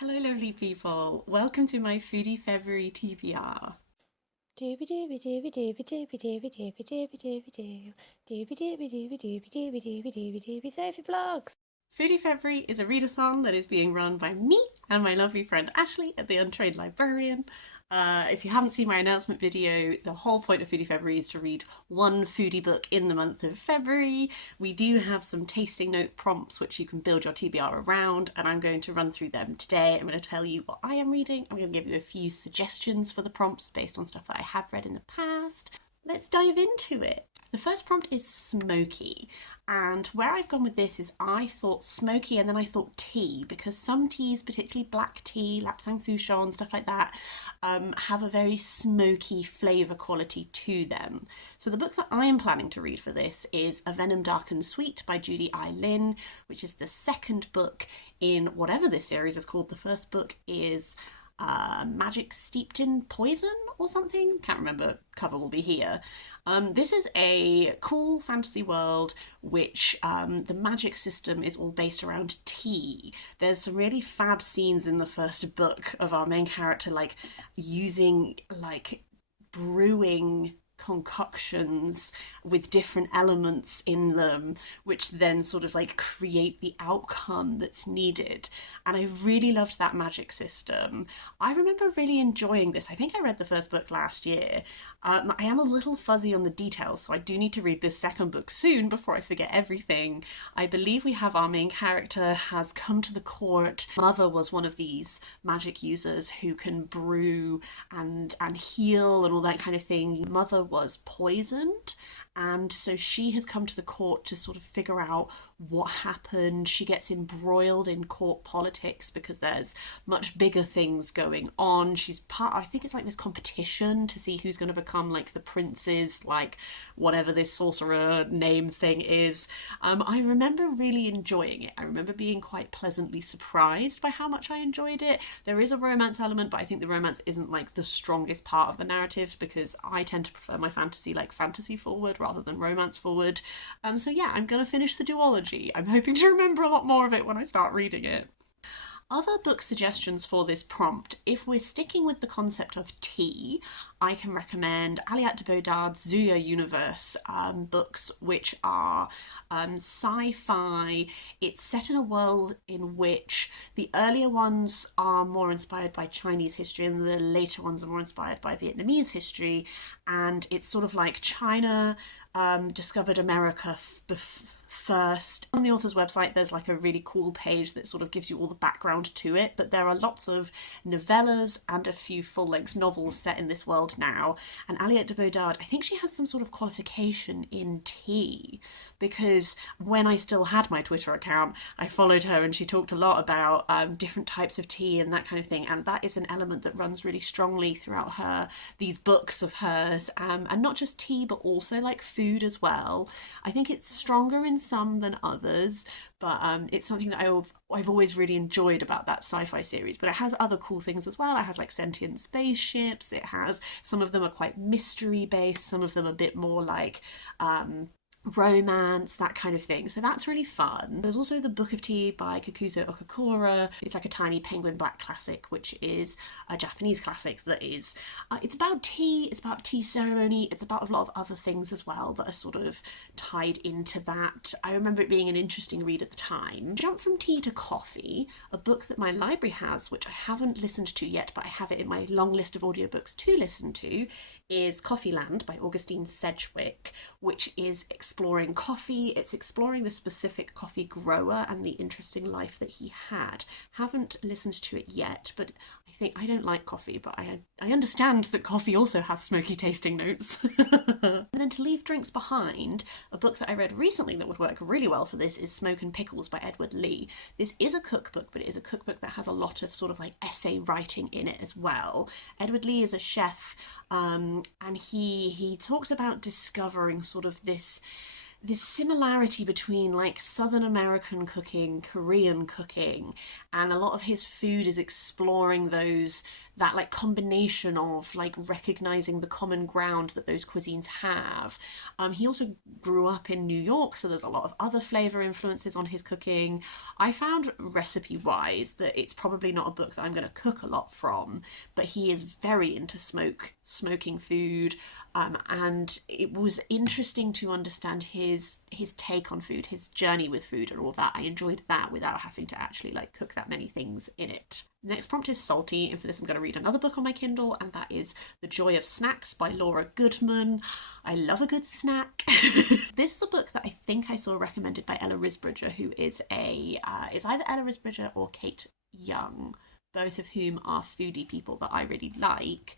Hello, lovely people. Welcome to my Foodie February TBR. Dooby dooby dooby dooby dooby dooby dooby dooby dooby doo. Dooby dooby dooby dooby dooby dooby dooby dooby Sophie Vlogs. Foodie February is a readathon that is being run by me and my lovely friend Ashley at the Untrained Librarian. If you haven't seen my announcement video, the whole point of Foodie February is to read one foodie book in the month of February. We do have some tasting note prompts which you can build your TBR around, and I'm going to run through them today. I'm going to tell you what I am reading. I'm going to give you a few suggestions for the prompts based on stuff that I have read in the past. Let's dive into it. The first prompt is Smoky, and where I've gone with this is I thought Smoky and then I thought tea, because some teas, particularly black tea, Lapsang Souchong, stuff like that, have a very smoky flavour quality to them. So the book that I am planning to read for this is A Venom Dark and Sweet by Judy I Lin, which is the second book in whatever this series is called. The first book is Magic Steeped in Poison or something. Can't remember. Cover will be here. This is a cool fantasy world which the magic system is all based around tea. There's some really fab scenes in the first book of our main character using brewing concoctions with different elements in them, which then sort of create the outcome that's needed. And I really loved that magic system. I remember really enjoying this. I think I read the first book last year. I am a little fuzzy on the details, so I do need to read this second book soon before I forget everything. I believe we have our main character has come to the court. Mother was one of these magic users who can brew and heal and all that kind of thing. Mother was poisoned, and so she has come to the court to sort of figure out what happened. She gets embroiled in court politics because there's much bigger things going on. She's part, I think it's like this competition to see who's going to become like the prince's, like whatever this sorcerer name thing is. I remember really enjoying it. I remember being quite pleasantly surprised by how much I enjoyed it. There is a romance element, but I think the romance isn't like the strongest part of the narrative because I tend to prefer my fantasy fantasy forward rather than romance forward. So yeah, I'm gonna finish the duology. I'm hoping to remember a lot more of it when I start reading it. Other book suggestions for this prompt, if we're sticking with the concept of tea, I can recommend Aliette de Bodard's Xuya universe books, which are sci-fi. It's set in a world in which the earlier ones are more inspired by Chinese history and the later ones are more inspired by Vietnamese history. And it's sort of like China discovered America first. On the author's website, there's like a really cool page that sort of gives you all the background to it, but there are lots of novellas and a few full-length novels set in this world now. And Aliette de Bodard, I think she has some sort of qualification in tea, because when I still had my Twitter account, I followed her and she talked a lot about different types of tea and that kind of thing, and that is an element that runs really strongly throughout these books of hers, and not just tea but also like food as well. I think it's stronger in some than others, but it's something that I've always really enjoyed about that sci-fi series. But it has other cool things as well. It has like sentient spaceships. It has, some of them are quite mystery based, some of them a bit more like romance, that kind of thing. So that's really fun. There's also the Book of Tea by Kakuzo Okakura. It's like a tiny penguin black classic, which is a Japanese classic that is, it's about tea, it's about tea ceremony, it's about a lot of other things as well that are sort of tied into that. I remember it being an interesting read at the time. Jump from tea to coffee, a book that my library has, which I haven't listened to yet, but I have it in my long list of audiobooks to listen to, is Coffeeland by Augustine Sedgewick, which is exploring coffee. It's exploring the specific coffee grower and the interesting life that he had. Haven't listened to it yet, but I don't like coffee, but I understand that coffee also has smoky tasting notes. And then to leave drinks behind, a book that I read recently that would work really well for this is Smoke and Pickles by Edward Lee. This is a cookbook, but it is a cookbook that has a lot of sort of like essay writing in it as well. Edward Lee is a chef, and he talks about discovering sort of this this similarity between like Southern American cooking, Korean cooking, and a lot of his food is exploring that like combination of like recognizing the common ground that those cuisines have. He also grew up in New York, so there's a lot of other flavor influences on his cooking. I found recipe wise that it's probably not a book that I'm going to cook a lot from, but he is very into smoking food. And it was interesting to understand his take on food, his journey with food, and all that. I enjoyed that without having to actually like cook that many things in it. Next prompt is salty, and for this I'm going to read another book on my Kindle, and that is The Joy of Snacks by Laura Goodman. I love a good snack. This is a book that I think I saw recommended by Ella Risbridger, who is is either Ella Risbridger or Kate Young, both of whom are foodie people that I really like.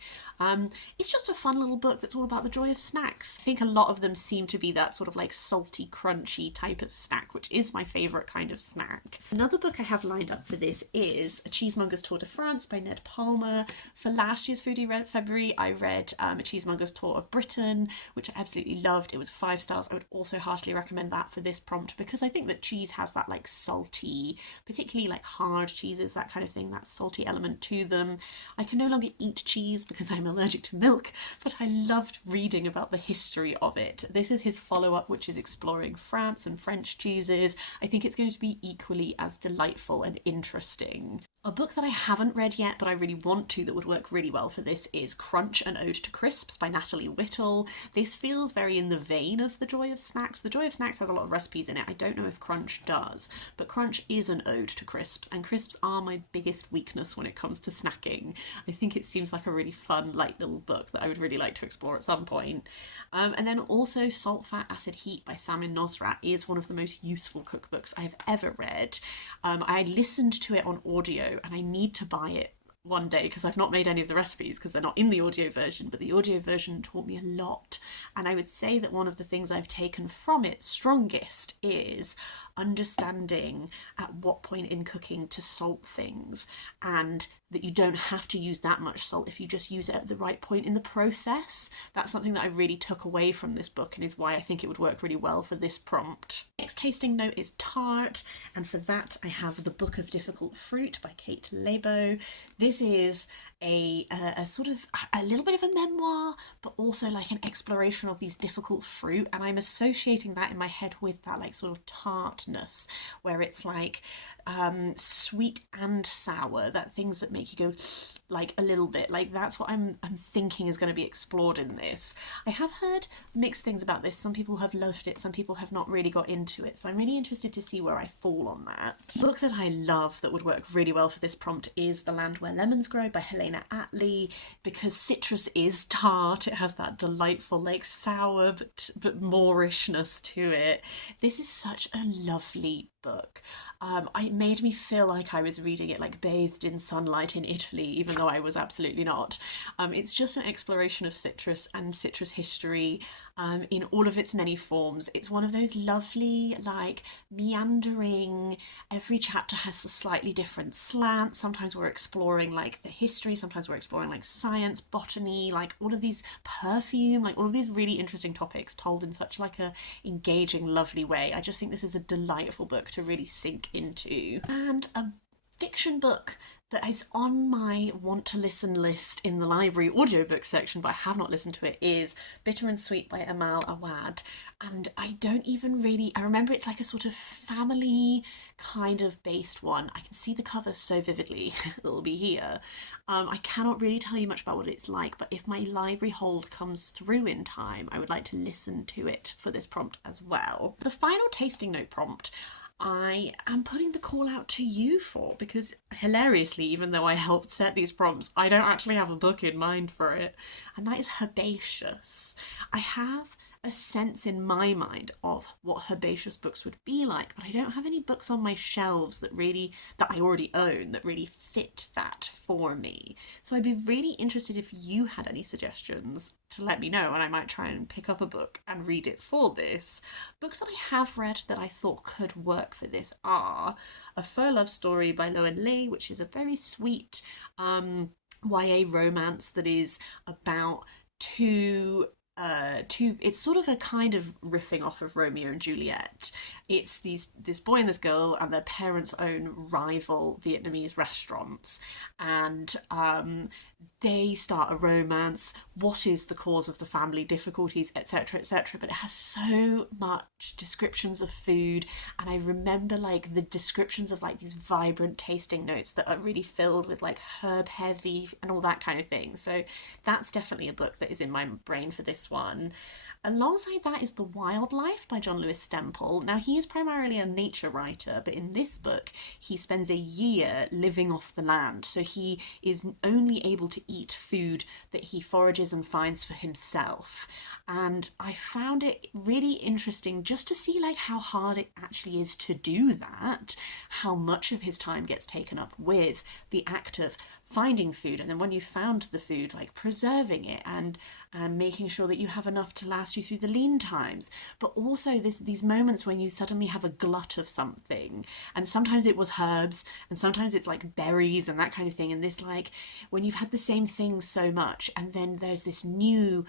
It's just a fun little book that's all about the joy of snacks. I think a lot of them seem to be that sort of like salty, crunchy type of snack, which is my favourite kind of snack. Another book I have lined up for this is A Cheesemonger's Tour de France by Ned Palmer. For last year's Foodie February, I read A Cheesemonger's Tour of Britain, which I absolutely loved. It was 5 stars. I would also heartily recommend that for this prompt, because I think that cheese has that like salty, particularly like hard cheeses, that kind of thing, that salty element to them. I can no longer eat cheese because I'm allergic to milk, but I loved reading about the history of it. This is his follow-up, which is exploring France and French cheeses. I think it's going to be equally as delightful and interesting. A book that I haven't read yet, but I really want to, that would work really well for this, is Crunch, An Ode to Crisps by Natalie Whittle. This feels very in the vein of The Joy of Snacks. The Joy of Snacks has a lot of recipes in it. I don't know if Crunch does, but Crunch is an ode to crisps, and crisps are my biggest weakness when it comes to snacking. I think it seems like a really fun, light little book that I would really like to explore at some point. And then also Salt, Fat, Acid, Heat by Samin Nosrat is one of the most useful cookbooks I have ever read. I listened to it on audio, and I need to buy it one day because I've not made any of the recipes because they're not in the audio version, but the audio version taught me a lot. And I would say that one of the things I've taken from it strongest is understanding at what point in cooking to salt things, and that you don't have to use that much salt if you just use it at the right point in the process. That's something that I really took away from this book and is why I think it would work really well for this prompt. Next tasting note is Tart, and for that I have The Book of Difficult Fruit by Kate Lebo. This is a sort of a little bit of a memoir, but also like an exploration of these difficult fruit, and I'm associating that in my head with that like sort of tartness, where it's like sweet and sour, that things that make you go like a little bit, like that's what I'm thinking is going to be explored in this. I have heard mixed things about this. Some people have loved it, some people have not really got into it, so I'm really interested to see where I fall on that. A book that I love that would work really well for this prompt is The Land Where Lemons Grow by Helena Attlee, because citrus is tart. It has that delightful like sour but moorishness to it. This is such a lovely book. It made me feel like I was reading it like bathed in sunlight in Italy, even though I was absolutely not. It's just an exploration of citrus and citrus history in all of its many forms. It's one of those lovely, like, meandering, every chapter has a slightly different slant. Sometimes we're exploring like the history, sometimes we're exploring like science, botany, like all of these perfume, like all of these really interesting topics told in such like a engaging, lovely way. I just think this is a delightful book to really sink into. And a fiction book that is on my want to listen list in the library audiobook section, but I have not listened to it, is Bitter and Sweet by Amal Awad. And I don't even really, I remember it's like a sort of family kind of based one. I can see the cover so vividly. It'll be here. I cannot really tell you much about what it's like, but if my library hold comes through in time, I would like to listen to it for this prompt as well. The final tasting note prompt I am putting the call out to you for, because hilariously, even though I helped set these prompts, I don't actually have a book in mind for it, and that is Herbaceous. I have a sense in my mind of what herbaceous books would be like, but I don't have any books on my shelves that I already own that really fit that for me. So I'd be really interested if you had any suggestions to let me know, and I might try and pick up a book and read it for this. Books that I have read that I thought could work for this are A Fur Love Story by Lo and Lee, which is a very sweet YA romance that is about two it's sort of a kind of riffing off of Romeo and Juliet. It's this boy and this girl and their parents own rival Vietnamese restaurants, and they start a romance. What is the cause of the family difficulties, etc., etc. But it has so much descriptions of food, and I remember like the descriptions of like these vibrant tasting notes that are really filled with like herb heavy and all that kind of thing. So that's definitely a book that is in my brain for this one. Alongside that is The Wildlife by John Lewis Stemple. Now, he is primarily a nature writer, but in this book, he spends a year living off the land. So he is only able to eat food that he forages and finds for himself. And I found it really interesting just to see like how hard it actually is to do that, how much of his time gets taken up with the act of finding food, and then when you found the food, like preserving it and making sure that you have enough to last you through the lean times, but also these moments when you suddenly have a glut of something, and sometimes it was herbs and sometimes it's like berries and that kind of thing, and this like when you've had the same thing so much and then there's this new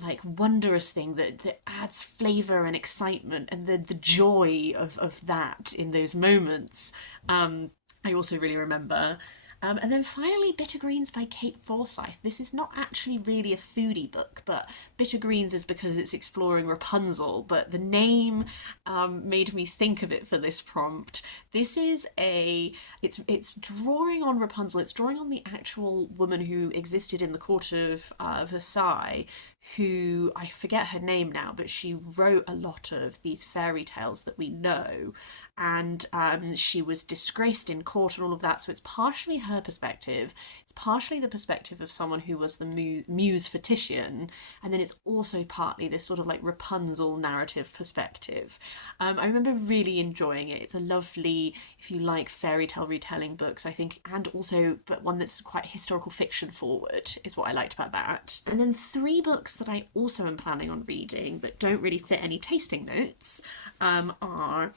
like wondrous thing that adds flavour and excitement, and the joy of that in those moments. I also really remember. And then finally, Bitter Greens by Kate Forsyth. This is not actually really a foodie book, but Bitter Greens is because it's exploring Rapunzel, but the name made me think of it for this prompt. This is it's drawing on Rapunzel, it's drawing on the actual woman who existed in the court of Versailles, who, I forget her name now, but she wrote a lot of these fairy tales that we know, and she was disgraced in court and all of that, so it's partially her perspective, it's partially the perspective of someone who was the muse for Titian, and then it's also partly this sort of like Rapunzel narrative perspective. I remember really enjoying it. It's a lovely, if you like fairy tale retelling books, I think, and also, but one that's quite historical fiction forward is what I liked about that. And then 3 books that I also am planning on reading that don't really fit any tasting notes are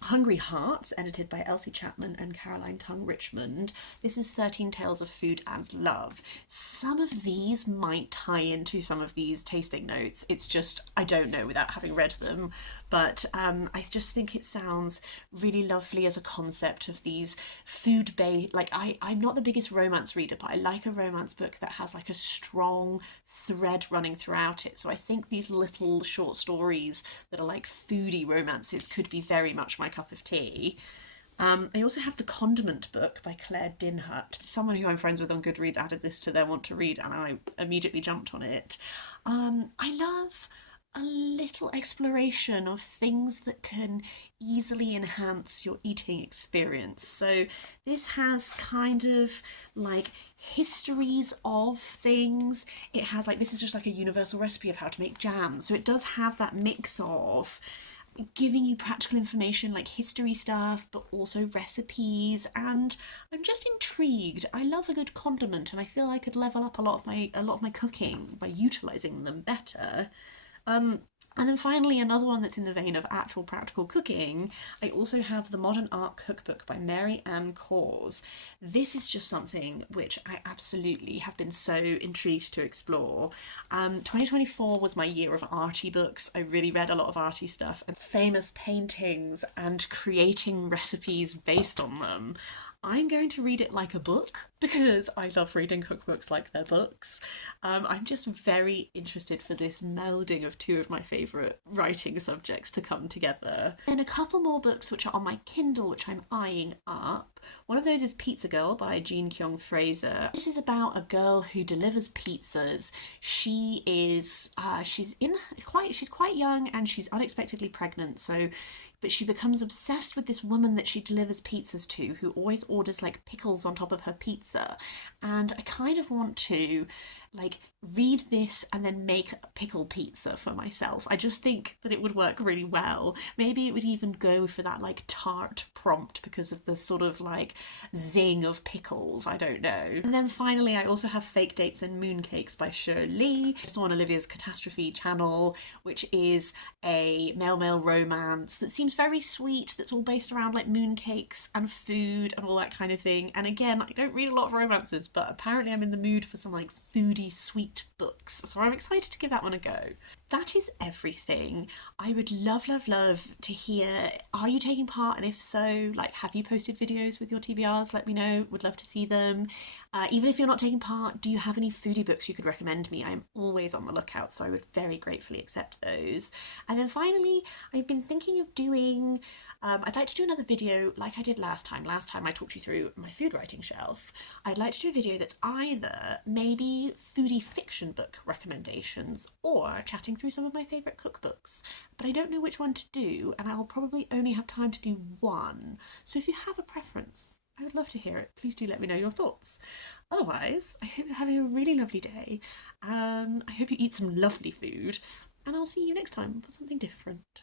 Hungry Hearts, edited by Elsie Chapman and Caroline Tung Richmond. This is 13 Tales of Food and Love. Some of these might tie into some of these tasting notes. It's just, I don't know without having read them. But I just think it sounds really lovely as a concept of these food-based, like I'm not the biggest romance reader, but I like a romance book that has like a strong thread running throughout it. So I think these little short stories that are like foodie romances could be very much my cup of tea. I also have The Condiment Book by Claire Dinhut. Someone who I'm friends with on Goodreads added this to their want to read, and I immediately jumped on it. I love a little exploration of things that can easily enhance your eating experience. So this has kind of like histories of things. It has like, this is just like a universal recipe of how to make jam. So it does have that mix of giving you practical information like history stuff, but also recipes, and I'm just intrigued. I love a good condiment, and I feel I could level up a lot of my cooking by utilizing them better. And then finally, another one that's in the vein of actual practical cooking, I also have The Modern Art Cookbook by Mary Ann Cause. This is just something which I absolutely have been so intrigued to explore. 2024 was my year of arty books. I really read a lot of arty stuff and famous paintings and creating recipes based on them. I'm going to read it like a book because I love reading cookbooks like they're books. I'm just very interested for this melding of 2 of my favourite writing subjects to come together. Then a couple more books which are on my Kindle which I'm eyeing up. One of those is Pizza Girl by Jean Kyung Fraser. This is about a girl who delivers pizzas. She is she's quite young and she's unexpectedly pregnant, but she becomes obsessed with this woman that she delivers pizzas to, who always orders like pickles on top of her pizza. And I kind of want to like read this and then make a pickle pizza for myself. I just think that it would work really well. Maybe it would even go for that like tart prompt because of the sort of like zing of pickles. I don't know. And then finally, I also have Fake Dates and Mooncakes by Shirley. I saw on Olivia's Catastrophe channel, which is a male-male romance that seems very sweet, that's all based around like mooncakes and food and all that kind of thing. And again, I don't read a lot of romances, but apparently I'm in the mood for some like foodie foodie sweet books. So I'm excited to give that one a go. That is everything. I would love, love, love to hear, are you taking part? And if so, like, have you posted videos with your TBRs? Let me know. Would love to see them. Even if you're not taking part, do you have any foodie books you could recommend me? I'm always on the lookout, so I would very gratefully accept those. And then finally, I've been thinking of doing, I'd like to do another video like I did last time. Last time I talked you through my food writing shelf. I'd like to do a video that's either maybe foodie fiction book recommendations or chatting through some of my favourite cookbooks. But I don't know which one to do, and I'll probably only have time to do one. So if you have a preference, I would love to hear it. Please do let me know your thoughts. Otherwise, I hope you're having a really lovely day. I hope you eat some lovely food, and I'll see you next time for something different.